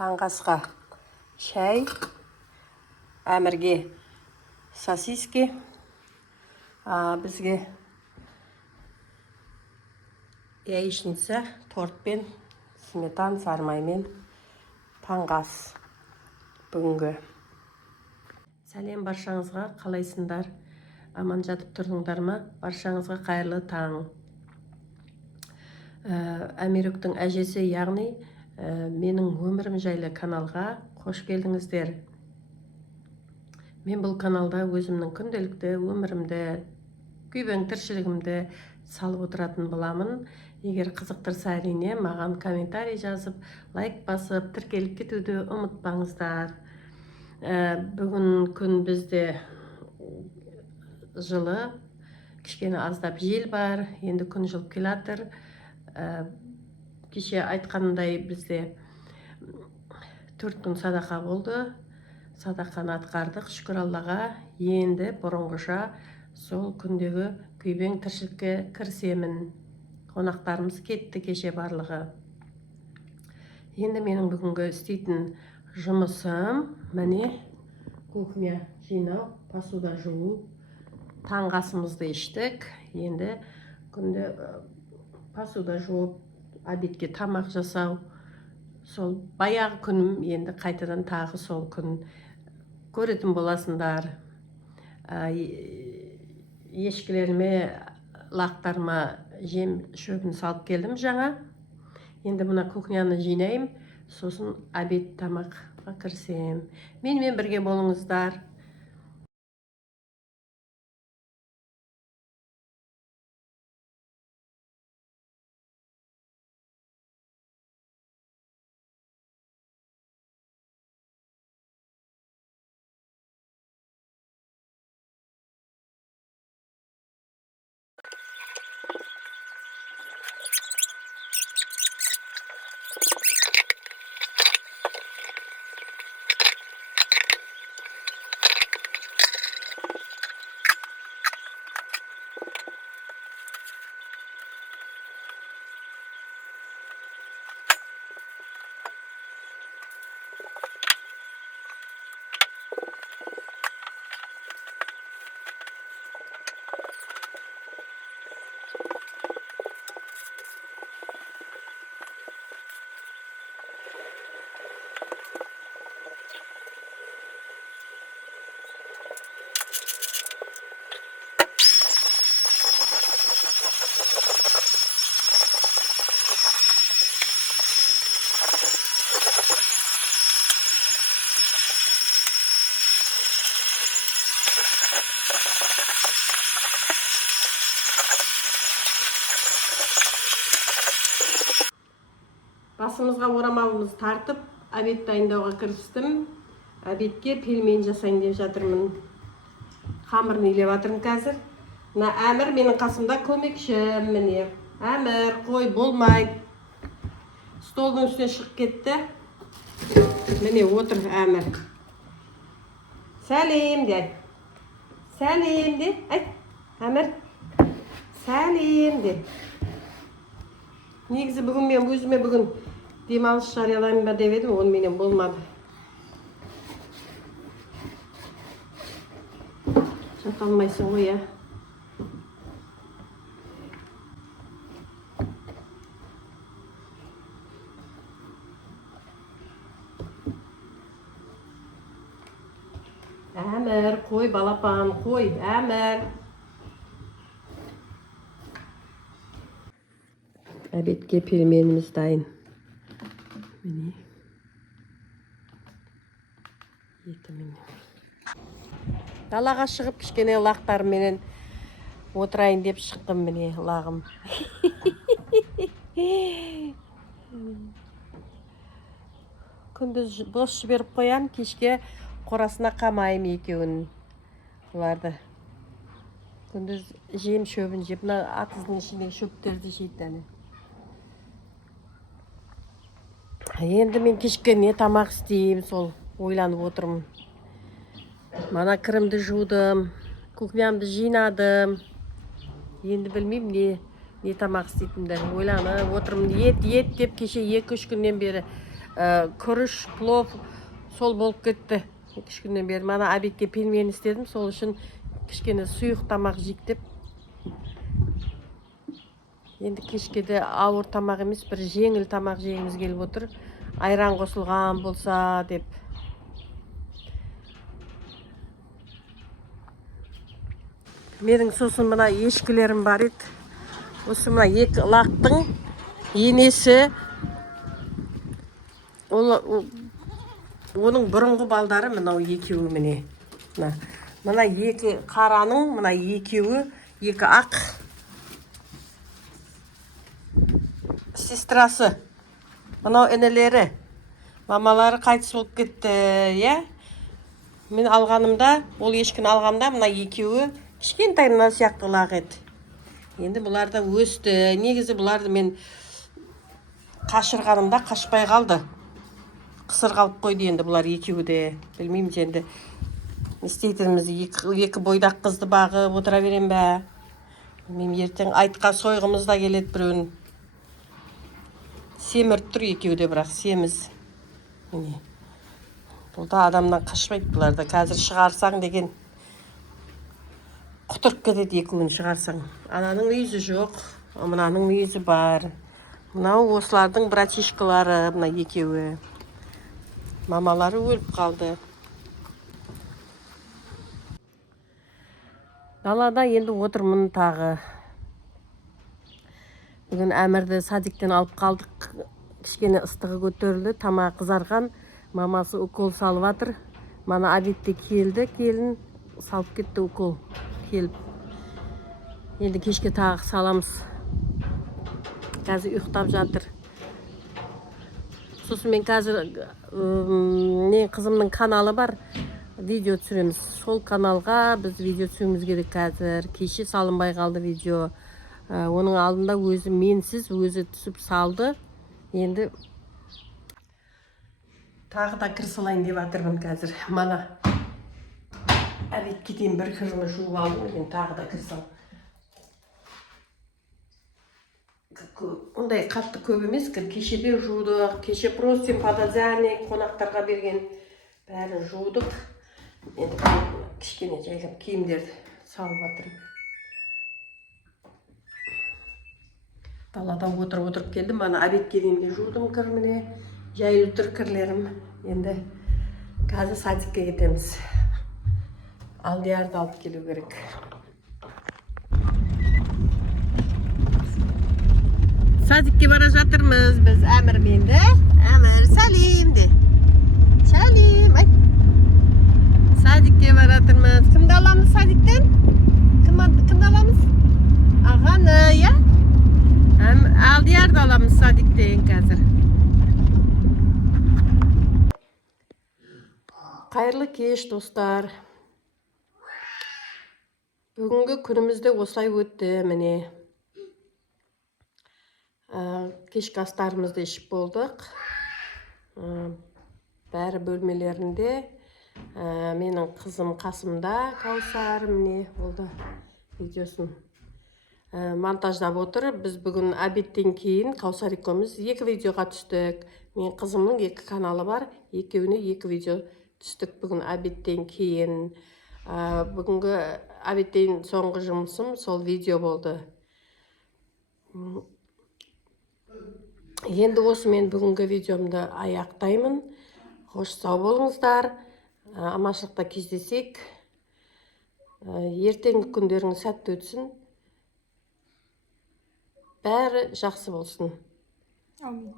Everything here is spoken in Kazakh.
Таңғы асқа шай, әмірге сосиски, бізге яичница, тортпен, сметан, сармаймен таңғы ас бүгінгі. Сәлем баршаңызға, қалайсыңдар? Аман жатып тұрдыңдар ма? Баршаңызға қайырлы таң. Әмирүктің әжесі, яғни менің өмірім жайлы каналға қош келдіңіздер. Мен бұл каналда өзімнің күнделікті өмірімді, күйбең тіршілігімді салып отыратын боламын. Егер қызықтырса, әрине маған комментарий жазып, лайк басып, тіркеліп кетуді ұмытпаңыздар. Бүгін күн бізде жылы, кішкене аздап жел бар, енді күн жылып келатыр. Кеше айтқандай бізде 4 күн садақа болды. Садақаны атқардық, шүкір Аллаға. Енді бұрынғыша сол күндегі күйбең тіршілікке кірісемін. Қонақтарымыз кетті кеше барлығы. Енді менің бүгінгі істейтін жұмысым, міне, кухня жинау, посуда жуу. Таңғы асымызды іштік. Енді күнде посуда жуып, обедке тамақ жасау. Сол баяғы күнім, енді қайтадан тағы сол күн көретін боласындар. Ешкілеріме, лақтарыма жем шөбін салып келдім жаңа. Енді мұна кухняны жинайым, сосын обед тамаққа кірсем. Менімен бірге болыңыздар. Басымызға орамалымыз тартып, обед дайындауға кірістім. Обедке пельмень жасайын деп жатырмын. Қамырын илеп жатырмын қазір. Мына Әмір менің қасымда көмекшім, міне. Әмір, қой, болмайды. Столдың үстіне шығып кетті. Міне отыр Әмір. Сәлем де. Сәлем де. Айт, Әмір. Сәлем де. Негізі бүгін мен өзіме бүгін демалыс жариялаймын ба деп едім, онымен болмады. Жата алмайсың ғой, Әмір, қой балапан, қой, Әмір. Обедке пельменіміз дайын. Міне. Етімен. Далаға шығып, кішкене лақтарменен отырайын деп шықтым, міне, лағым. Күндіз бос жіберіп қоям, кешке қорасына қамайым екеуін. Бұларды. Күндіз жем шөбін жеп, атыздың ішіндегі шөптерді жейді. Енді мен кешке не тамақ істеймін, сол ойланып отырмын. Мана кірімді жудым, кухнямды жинадым. Енді білмеймін не тамақ істейтінімді ойланып отырмын. Ет деп кеше 2-3 күннен бері күріш, плов сол болып кетті. Кішкенеден бері мана обедке пельмен істедім, сол үшін кішкене сұйық тамақ жейік деп. Енді кешке де ауыр тамақ емес, бір жеңіл тамақ жегіміз келіп отыр. Айран қосылған болса деп. Менің сосын мына ешкілерім бар еді. Осы мына екі лақтың енесі, оның бұрынғы балдары мынау екеуі міне. Мына екі қараның, мына екеуі, екі ақ сестрасы. Мынау інілері. Мамалары қайтыс болып кетті, я? Мен алғанымда, ол ешкіні алғанымда, мына екеуі кішкентай мына сияқты лақ еді. Енді бұлар да өсті. Негізі бұларды мен қашырғанымда қашпай қалды. Қысыр қалып қойды енді бұлар екеуі де. Білмеймін енді. Істейтініміз екі бойдақ қызды бағып отыра берем бә. Білмеймін, ертең айтқа сойғымыз да келеді біреуін. Семіріп тұр екеуі де, бірақ семіз. Бұл да адамнан қашпайды бұларды. Қазір шығарсаң деген құтырып кетеді екеуін шығарсаң. Ананың мүйізі жоқ, мынаның мүйізі бар. Мынау осылардың братишкалары, мына екеуі. Мамалары өліп қалды. Далада енді отырмын тағы. Бүгін Әмірді садиктен алып қалдық. Кішкене ыстығы көтерілді, тамағы қызарған. Мамасы укол салып жатыр. Мана обедте келді, келін салып кетті укол. Келіп. Енді кешке тағы саламыз. Қазір ұйықтап жатыр. Сосын мен қазір қызымның каналы бар. Видео түсіреміз. Сол каналға біз видео түсіреміз керек қазір. Кеше салынбай қалды видео. Оның алдында өзі менсіз өзі түсіп салды. Енді тағы да кір салайын деп жатырмын қазір. Мана обедке дейін бір кірімі жуып алдым, мен тағы да кір салып. Ондай қатты көп емес, кеше де жудық, кеше просто пододзяник қонақтарға берген бәрін жудық. Енді кішкене жайлап киімдерді салып жатырмын. Далада отырып келдім, мана обедке дейін де жудым кірміне, жайлы тұр кірлерім. Енді қазір садикке кетеміз. Алдиярды алып келу керек. Садикке бара жатырмыз біз Әмірмен де. Әмір, сәлем де. Сәлем, айт. Садикке бара жатырмыз. Кімді аламыз садиктен? Кімді аламыз? Ағаны, я? Алдиярды аламыз садиктен қазір. Қайырлы кеш, достар. Бүгінгі күнімізде осылай өтті, міне. Кешкі астарымызды ішіп болдық. Бәрі бөлмелерінде. Менің қызым қасымда, Каусар, міне, болды видеосын. Монтаждап отыр. Біз бүгін обедтен кейін Каусар екеуміз екі видеоға түстік. Мен қызымның екі каналы бар. Екеуіне екі видео түстік бүгін обедтен кейін. Бүгінгі обедтен соңғы жұмысым сол видео болды. Енді осы мен бүгінгі видеомды аяқтаймын. Қош сау болыңыздар. Аманшылықта кездесек. Ертеңгі күндеріңіз сәтті өтсін. Бәрі жақсы болсын. Amin.